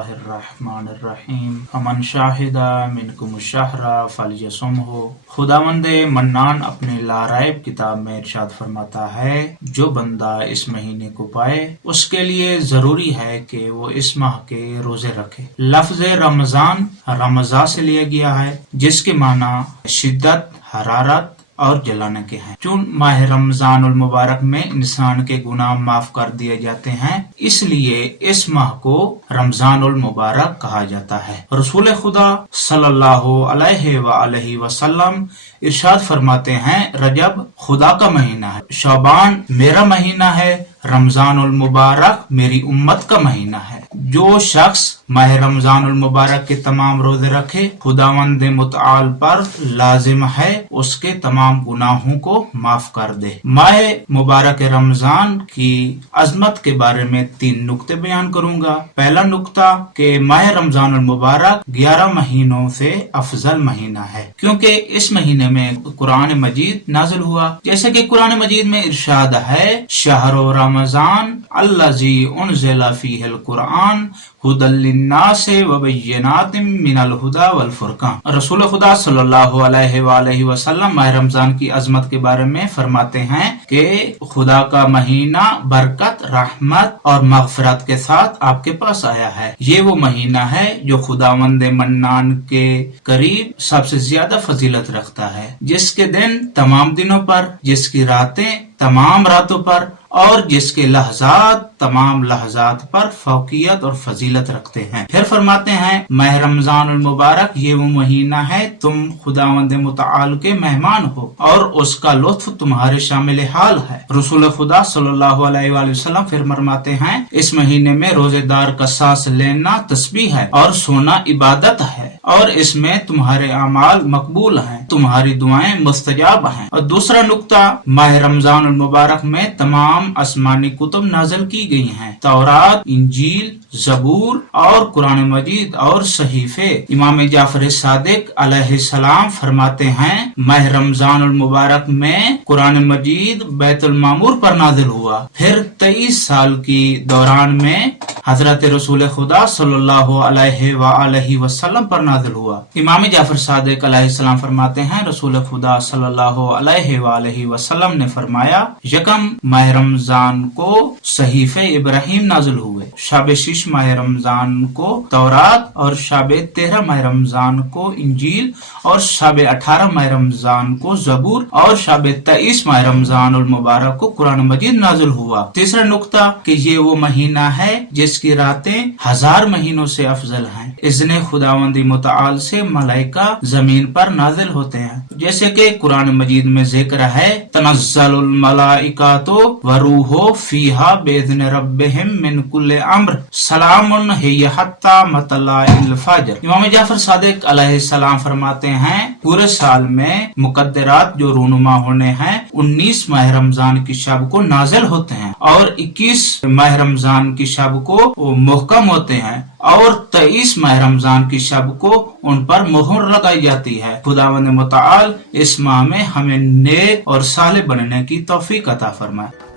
اللہ الرحمن الرحیم امن شاہدہ منکم الشہر فلیصمہ۔ خداوند منان اپنے لارائب کتاب میں ارشاد فرماتا ہے جو بندہ اس مہینے کو پائے اس کے لیے ضروری ہے کہ وہ اس ماہ کے روزے رکھے۔ لفظ رمضان رمضان سے لیا گیا ہے جس کے معنی شدت، حرارت اور جلانے کے ہیں۔ چون ماہ رمضان المبارک میں انسان کے گناہ معاف کر دیے جاتے ہیں اس لیے اس ماہ کو رمضان المبارک کہا جاتا ہے۔ رسول خدا صلی اللہ علیہ وآلہ وسلم ارشاد فرماتے ہیں رجب خدا کا مہینہ ہے، شعبان میرا مہینہ ہے، رمضان المبارک میری امت کا مہینہ ہے۔ جو شخص ماہ رمضان المبارک کے تمام روزے رکھے خداوند متعال پر لازم ہے اس کے تمام گناہوں کو معاف کر دے۔ ماہ مبارک رمضان کی عظمت کے بارے میں 3 نقطے بیان کروں گا۔ پہلا نقطہ کہ ماہ رمضان المبارک 11 مہینوں سے افضل مہینہ ہے کیونکہ اس مہینے میں قرآن مجید نازل ہوا، جیسے کہ قرآن مجید میں ارشاد ہے شہر رمضان الذی انزل فیہ القرآن ھدی للناس وبینات من الھدی والفرقان۔ رسول خدا صلی اللہ علیہ وآلہ وسلم ماہ رمضان کی عظمت کے بارے میں فرماتے ہیں کہ خدا کا مہینہ برکت، رحمت اور مغفرت کے ساتھ آپ کے پاس آیا ہے۔ یہ وہ مہینہ ہے جو خداوند منان کے قریب سب سے زیادہ فضیلت رکھتا ہے، جس کے دن تمام دنوں پر، جس کی راتیں تمام راتوں پر اور جس کے لحظات تمام لحظات پر فوقیت اور فضیلت رکھتے ہیں۔ پھر فرماتے ہیں ماہ رمضان المبارک یہ وہ مہینہ ہے تم خداوند متعال کے مہمان ہو اور اس کا لطف تمہارے شامل حال ہے۔ رسول خدا صلی اللہ علیہ وآلہ وسلم پھر فرماتے ہیں اس مہینے میں روزے دار کا سانس لینا تسبیح ہے اور سونا عبادت ہے اور اس میں تمہارے اعمال مقبول ہیں، تمہاری دعائیں مستجاب ہیں۔ اور دوسرا نقطہ ماہ رمضان المبارک میں تمام آسمانی کتب نازل کی گئی ہیں، تورات، انجیل، زبور اور قرآن مجید اور صحیفے۔ امام جعفر صادق علیہ السلام فرماتے ہیں ماہ رمضان المبارک میں قرآن مجید بیت المعمور پر نازل ہوا، پھر 23 سال کی دوران میں حضرت رسول خدا صلی اللہ علیہ وآلہ وسلم پر نازل ہوا۔ امام جعفر صادق علیہ السلام فرماتے ہیں رسول خدا صلی اللہ علیہ وآلہ وسلم نے فرمایا یکم ماہ رمضان کو صحیفہ ابراہیم نازل ہوئے، شب 6 ماہ رمضان کو تورات اور شب 13 ماہ رمضان کو انجیل اور شب 18 ماہ رمضان کو زبور اور شب 23 ماہ رمضان المبارک کو قرآن مجید نازل ہوا۔ تیسرا نقطہ کہ یہ وہ مہینہ ہے جس کی راتیں 1000 مہینوں سے افضل ہیں۔ اذن خداوند متعال سے ملائکہ زمین پر نازل ہوتے ہیں، جیسے کہ قرآن مجید میں ذکر ہے تنزل الملائکۃ والروح فیہا باذن ربہم من کل امر سلام ہی حتی مطلع الفجر۔ امام جعفر صادق علیہ السلام فرماتے ہیں پورے سال میں مقدرات جو رونما ہونے ہیں 19 ماہ رمضان کی شب کو نازل ہوتے ہیں اور 21 ماہ رمضان کی شب کو محکم ہوتے ہیں اور 23 ماہ رمضان کی شب کو ان پر مہر لگائی جاتی ہے۔ خداوند متعال اس ماہ میں ہمیں نیک اور صالح بننے کی توفیق عطا فرمائے۔